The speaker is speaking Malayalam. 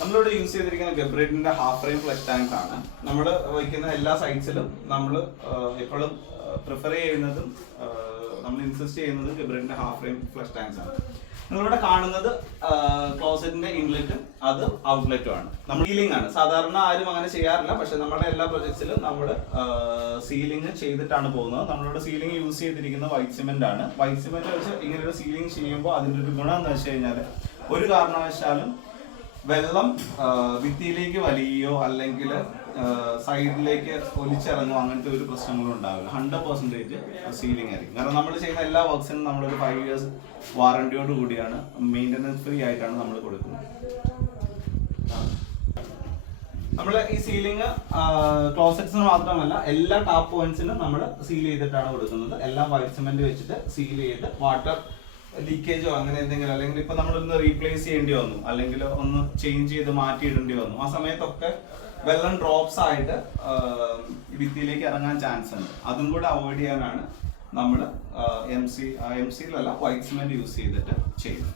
നമ്മളിവിടെ യൂസ് ചെയ്തിരിക്കുന്ന ഗബ്രേറ്റിന്റെ ഹാഫ് ഫ്രെയിം ഫ്ലഷ് ടാങ്ക്സ് ആണ്. നമ്മൾ വയ്ക്കുന്ന എല്ലാ സൈറ്റ്സിലും നമ്മൾ എപ്പോഴും പ്രിഫർ ചെയ്യുന്നതും നമ്മൾ ഇൻസിസ്റ്റ് ചെയ്യുന്നതും ഗബ്രേറ്റിന്റെ ഹാഫ് ഫ്രെയിം ഫ്ലഷ് ടാങ്ക്സ് ആണ്. നിങ്ങളിവിടെ കാണുന്നത് ക്ലോസറ്റിന്റെ ഇൻലെറ്റും അത് ഔട്ട്ലെറ്റും ആണ്. നമ്മൾ സീലിംഗ് ആണ്, സാധാരണ ആരും അങ്ങനെ ചെയ്യാറില്ല, പക്ഷെ നമ്മുടെ എല്ലാ പ്രൊജക്ട്സിലും നമ്മൾ സീലിംഗ് ചെയ്തിട്ടാണ് പോകുന്നത്. നമ്മളിവിടെ സീലിംഗ് യൂസ് ചെയ്തിരിക്കുന്നത് വൈറ്റ് സിമെന്റ് ആണ്. വൈറ്റ് സിമെന്റ് വെച്ച് ഇങ്ങനെ ഒരു സീലിംഗ് ചെയ്യുമ്പോൾ അതിൻ്റെ ഒരു ഗുണം എന്ന് വെച്ച് കഴിഞ്ഞാൽ ഒരു കാരണവശാലും വെള്ളം ഭിത്തിയിലേക്ക് വലിയോ അല്ലെങ്കിൽ സൈഡിലേക്ക് ഒലിച്ചിറങ്ങോ അങ്ങനത്തെ ഒരു പ്രശ്നങ്ങളും ഉണ്ടാവില്ല. 100% സീലിംഗ് ആയിരിക്കും. കാരണം നമ്മൾ ചെയ്യുന്ന എല്ലാ വർക്ക്സിനും നമ്മളൊരു 5 years വാറണ്ടിയോട് കൂടിയാണ്, മെയിൻ്റനൻസ് ഫ്രീ ആയിട്ടാണ് നമ്മൾ കൊടുക്കുന്നത്. നമ്മൾ ഈ സീലിംഗ് ക്ലോസറ്റ്സിന് മാത്രമല്ല എല്ലാ ടാപ്പ് പോയിന്റ്സിനും നമ്മൾ സീൽ ചെയ്തിട്ടാണ് കൊടുക്കുന്നത്. എല്ലാം വൈറ്റ് സിമെന്റ് വെച്ചിട്ട് സീൽ ചെയ്ത് വാട്ടർ ലീക്കേജോ അങ്ങനെ എന്തെങ്കിലും, അല്ലെങ്കിൽ ഇപ്പൊ നമ്മളൊന്ന് റീപ്ലേസ് ചെയ്യേണ്ടി വന്നു, അല്ലെങ്കിൽ ഒന്ന് ചേഞ്ച് ചെയ്ത് മാറ്റിയിടേണ്ടി വന്നു, ആ സമയത്തൊക്കെ വെള്ളം ഡ്രോപ്സ് ആയിട്ട് ഭിത്തിയിലേക്ക് ഇറങ്ങാൻ ചാൻസ് ഉണ്ട്. അതും കൂടെ അവോയ്ഡ് ചെയ്യാനാണ് നമ്മൾ എം സിയിലല്ല വൈറ്റ് സിമെന്റ് യൂസ് ചെയ്തിട്ട് ചെയ്യുന്നത്.